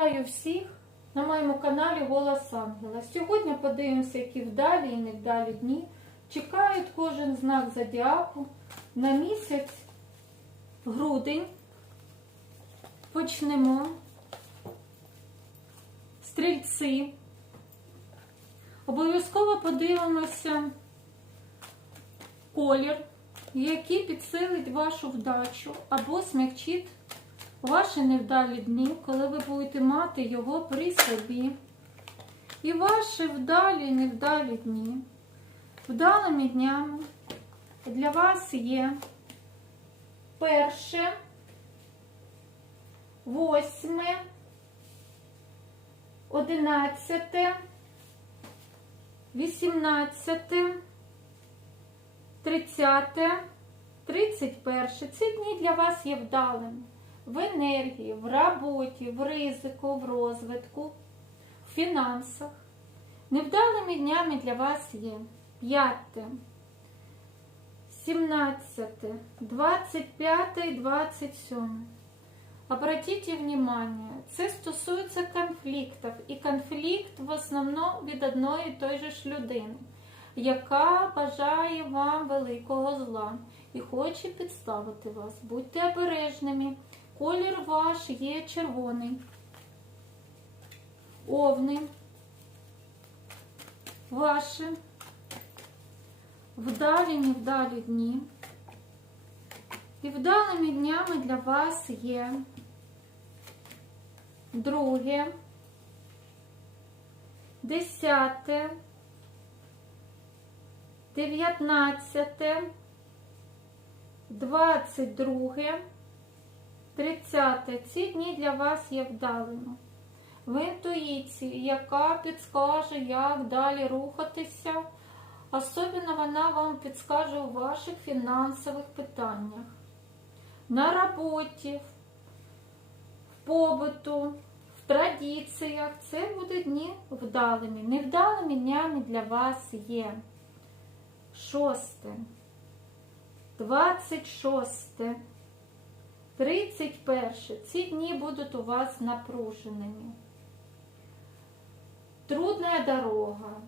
Вітаю всіх на моєму каналі Голос Ангела. Сьогодні подивимося, які вдалі і невдалі дні чекають кожен знак зодіаку на місяць грудень. Почнемо. Стрільці. Обов'язково подивимося колір, який підсилить вашу вдачу або смягчить ваші невдалі дні, коли ви будете мати його при собі. І ваші вдалі і невдалі дні. Вдалими днями для вас є перше, восьме, одинадцяте, вісімнадцяте, тридцяте, тридцять перше. Ці дні для вас є вдалими в енергії, в роботі, в ризику, в розвитку, в фінансах. Невдалими днями для вас є 5, 17, 25 27. Обратите внимание, це стосується конфліктів, і конфлікт в основному від одної і той ж людини, яка бажає вам великого зла і хоче підставити вас. Будьте обережними. Колір ваш є червоний, овни, ваші. Вдалі невдалі дні. І вдалими днями для вас є. Друге, десяте, дев'ятнадцяте, двадцять друге. 30. Ці дні для вас є вдалими. В інтуїції, яка підскаже, як далі рухатися. Особливо вона вам підскаже у ваших фінансових питаннях. На роботі, в побуту, в традиціях. Це будуть дні вдалими. Невдалими днями для вас є 6, 26. 31. Ці дні будуть у вас напруженими. Трудная дорога,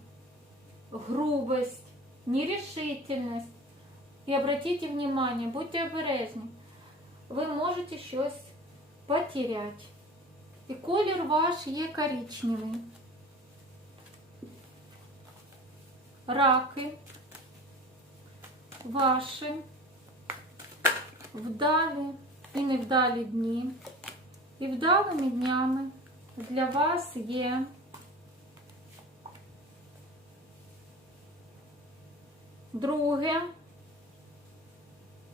грубость, нерешительность. И обратите внимание, будьте обережні. Ви можете щось потерять. І колір ваш є коричневий. Раки ваші вдалі і невдалі дні. І вдалими днями для вас є друге,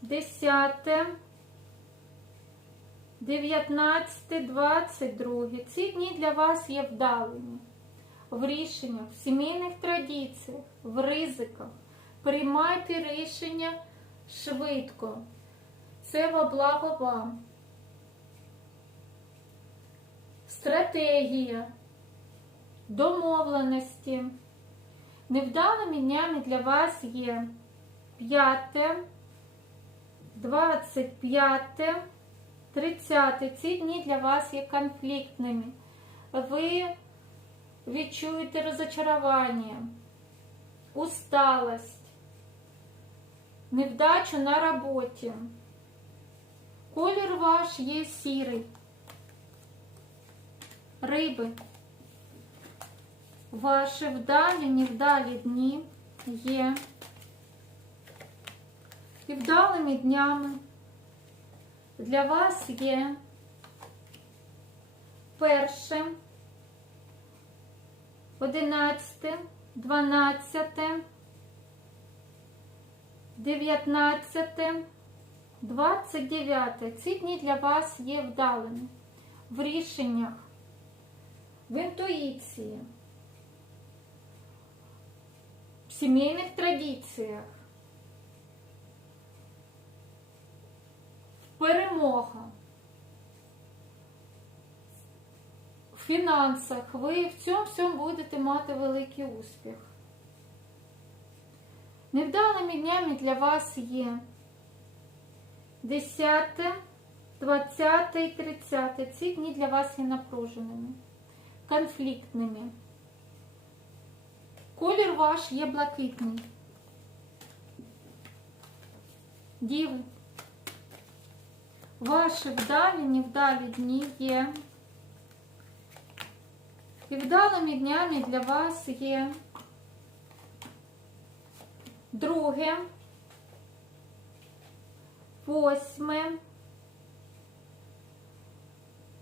десяте, дев'ятнадцяте, двадцять друге. Ці дні для вас є вдалими в рішеннях, в сімейних традиціях, в ризиках. Приймайте рішення швидко. Це во благо вам. Стратегія, домовленості. Невдалими днями для вас є 5, 25, 30. Ці дні для вас є конфліктними. Ви відчуєте розочарування, усталость, невдачу на роботі. Колір ваш є сірий. Риби. Ваші вдалі, невдалі дні є. І вдалими днями для вас є перше, одинадцяте, дванадцяте, дев'ятнадцяте. 29. Ці дні для вас є вдалими в рішеннях, в інтуїції, в сімейних традиціях, в перемогах, в фінансах. Ви в цьому всьому будете мати великий успіх. Невдалими днями для вас є десяте, 20, 30. Ці дні для вас є напруженими, конфліктними. Колір ваш є блакитний. Діви. Ваші вдалі, невдалі дні є. І вдалими днями для вас є друге, восьме,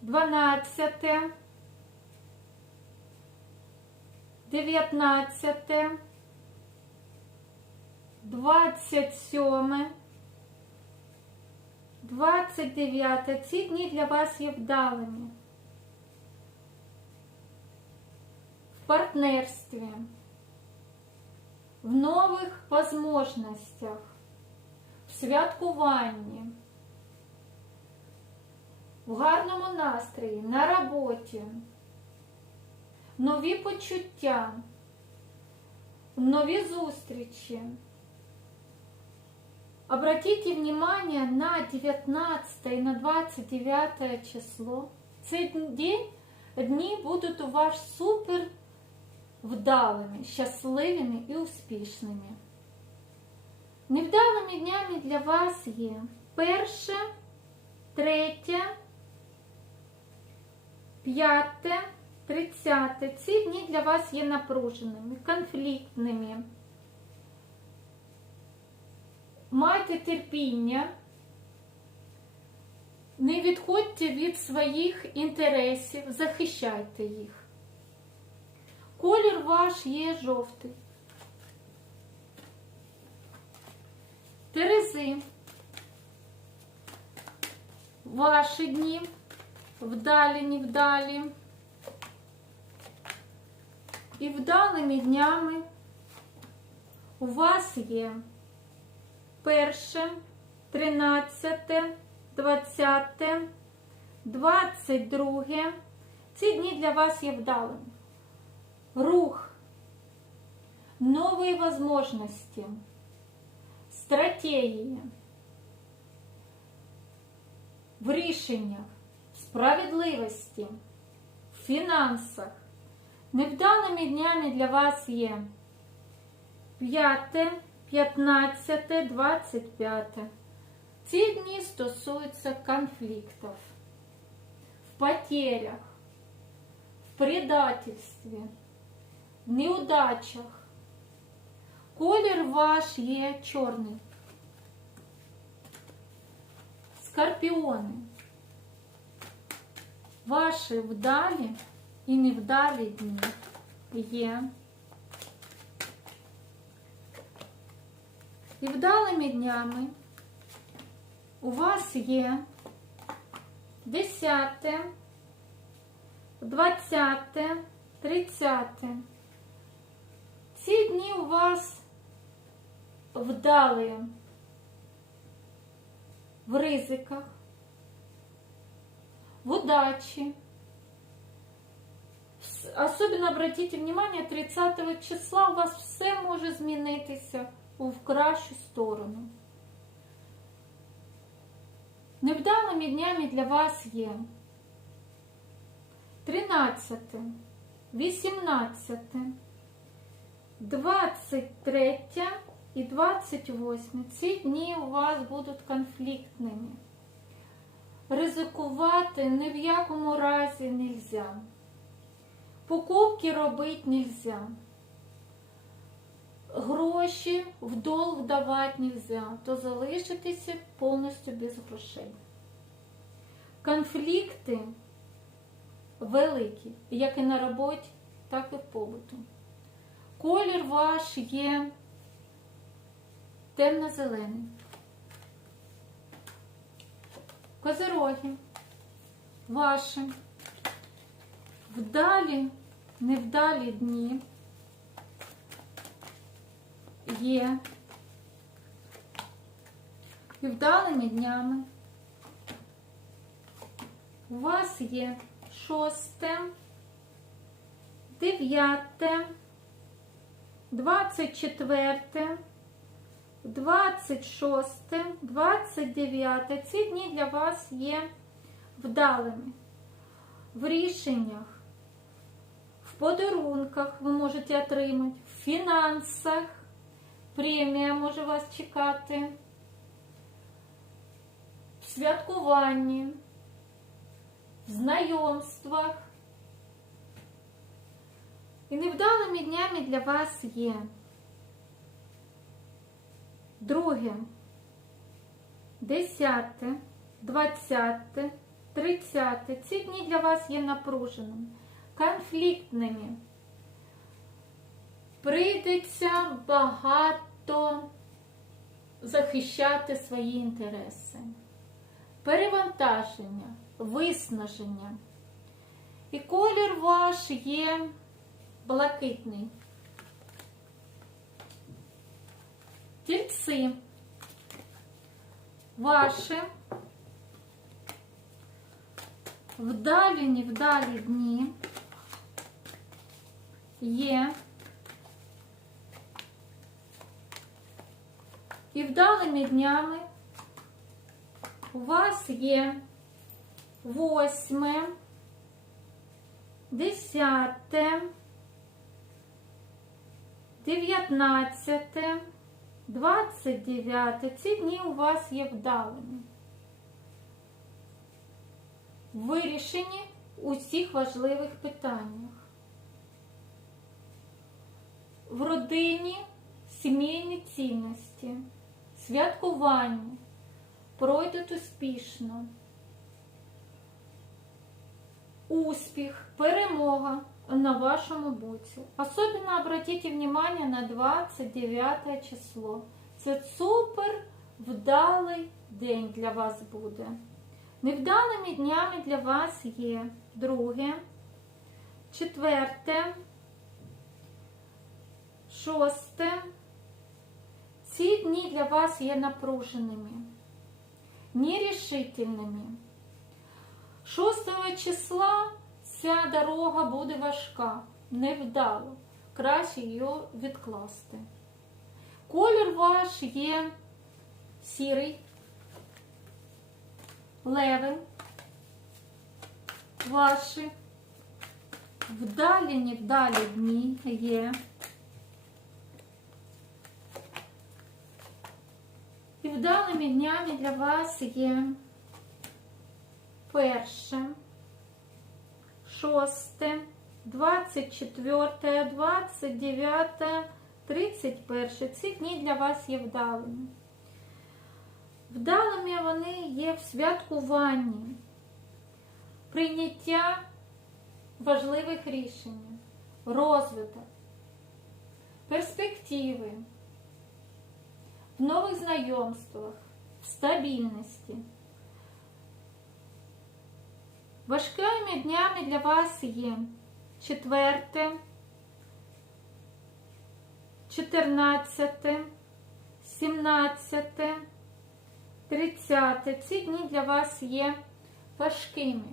дванадцяте, дев'ятнадцяте, двадцять сьоме, двадцять дев'яте. Ці дні для вас є вдалими. В партнерстві, в нових возможностях, святкуванні, в гарному настрої, на роботі, нові почуття, нові зустрічі. Обратите внимание на 19 и на 29 число. Цей день, дні будуть у вас супер вдалими, щасливими і успішними. Невдалими днями для вас є перше, третє, п'яте, тридцяте. Ці дні для вас є напруженими, конфліктними. Майте терпіння, не відходьте від своїх інтересів, захищайте їх. Колір ваш є жовтий. Терези. Ваші дні вдалі, не вдалі. І вдалими днями у вас є перше, тринадцяте, двадцяте, двадцять друге. Ці дні для вас є вдалими. Рух, новые возможности, стратегії в рішеннях, в справедливості, в фінансах. Невдалими днями для вас є 5, 15, 25. Ці дні стосуються конфліктів, в потерях, в предательстві, в неудачах. Колір ваш є чорний. Скорпіони. Ваші вдалі і невдалі дні є. І вдалими днями у вас є 10, 20, 30. Ці дні у вас вдалі в ризиках, в удачі. Особенно обратите внимание, 30 числа у вас все може змінитися в кращу сторону. Невдалими днями для вас є 13, 18, 23 і 28. Ці дні у вас будуть конфліктними. Ризикувати ні в якому разі нельзя. Покупки робити нельзя. Гроші в долг давати нельзя, то залишитися повністю без грошей. Конфлікти великі, як і на роботі, так і в побуту. Колір ваш є темно-зелений. Козироги ваші вдалі, невдалі дні є і вдалими днями у вас є шосте, дев'яте, двадцять четверте, 26, 29. Ці дні для вас є вдалими. В рішеннях, в подарунках ви можете отримати, в фінансах, премія може вас чекати, в святкуванні, в знайомствах. І невдалими днями для вас є. Друге, десяте, двадцяте, тридцяте. Ці дні для вас є напруженими, конфліктними. Прийдеться багато захищати свої інтереси, перевантаження, виснаження. І колір ваш є блакитний. Тільці ваші вдалі невдалі дні є. І вдалими днями. У вас є восьме, десяте, дев'ятнадцяте, двадцять дев'яте. Ці дні у вас є вдалими. Вирішені усіх важливих питаннях. В родині сімейні цінності, святкування пройдуть успішно. Успіх, перемога на вашому боці. Особенно обратите внимание на 29 число. Це супер вдалий день для вас буде. Невдалими днями для вас є друге, четверте, шосте. Ці дні для вас є напруженими, нерішительними. 6 числа ця дорога буде важка, невдало. Краще її відкласти. Колір ваш є сірий, левий, ваші вдалі невдалі дні є. І вдалими днями для вас є перше, шосте, двадцять четверте, двадцять дев'яте, тридцять перше. Ці дні для вас є вдалими. Вдалими вони є в святкуванні, прийняття важливих рішень, розвиток, перспективи в нових знайомствах, в стабільності. Важкими днями для вас є четверте, чотирнадцяте, сімнадцяте, тридцяте. Ці дні для вас є важкими.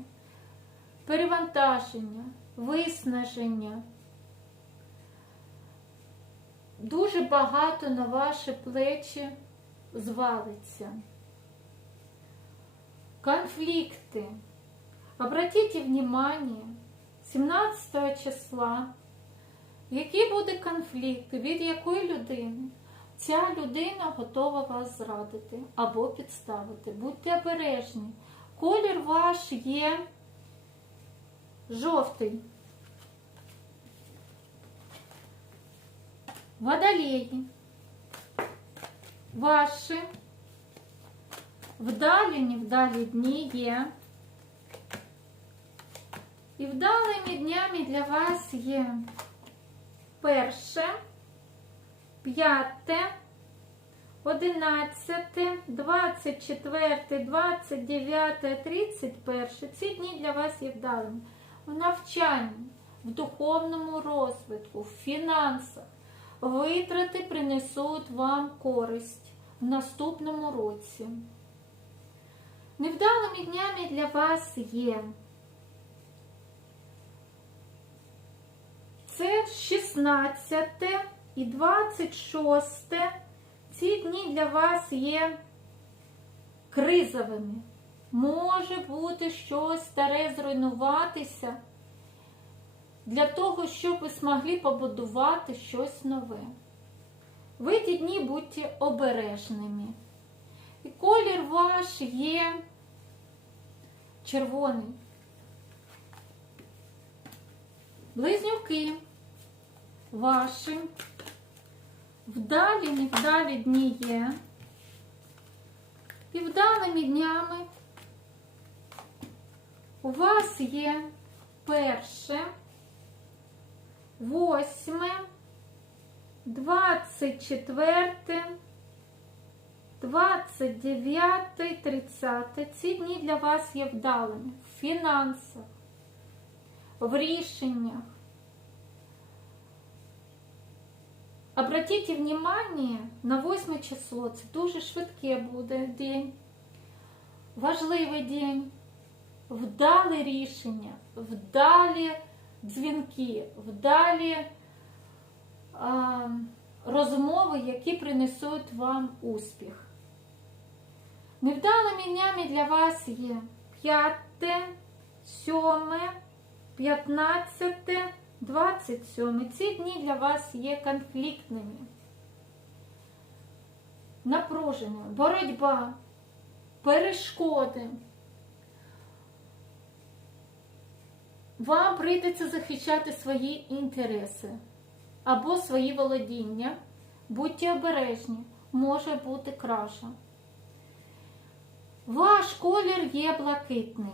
Перевантаження, виснаження. Дуже багато на ваші плечі звалиться. Конфликты. Обратите внимание, 17 числа, який буде конфлікт, від якої людини ця людина готова вас зрадити або підставити. Будьте обережні. Колір ваш є жовтий. Водолеї. Ваші вдалі невдалі дні є. І вдалими днями для вас є перше, п'яте, одинадцяте, двадцять четверте, двадцять дев'яте, тридцять перше. Ці дні для вас є вдалими. В навчанні, в духовному розвитку, в фінансах. Витрати принесуть вам користь в наступному році. Невдалими днями для вас є. Це 16 і 26. Ці дні для вас є кризовими. Може бути щось старе зруйнуватися для того, щоб ви змогли побудувати щось нове. В ці дні будьте обережними. І колір ваш є червоний. Близнюки ваші вдалі, невдалі дні є. І вдалими днями у вас є перше, восьме, двадцять четверте, двадцять дев'яте, тридцяте. Ці дні для вас є вдалими в фінансах, в рішеннях. Обратите внимание на 8 число. Це дуже швидке буде день. Важливий день. Вдалі рішення, вдалі дзвінки, вдалі а, розмови, які принесуть вам успіх. Невдалими днями для вас є 5, 7, 15, 27. Ці дні для вас є конфліктними, напруженими, боротьба, перешкоди. Вам прийдеться захищати свої інтереси або свої володіння. Будьте обережні, може бути краша. Ваш колір є блакитний.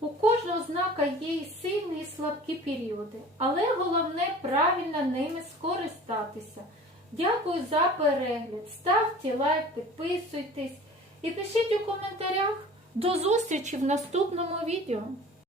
У кожного знака є і сильні, і слабкі періоди, але головне правильно ними скористатися. Дякую за перегляд. Ставте лайк, підписуйтесь і пишіть у коментарях. До зустрічі в наступному відео.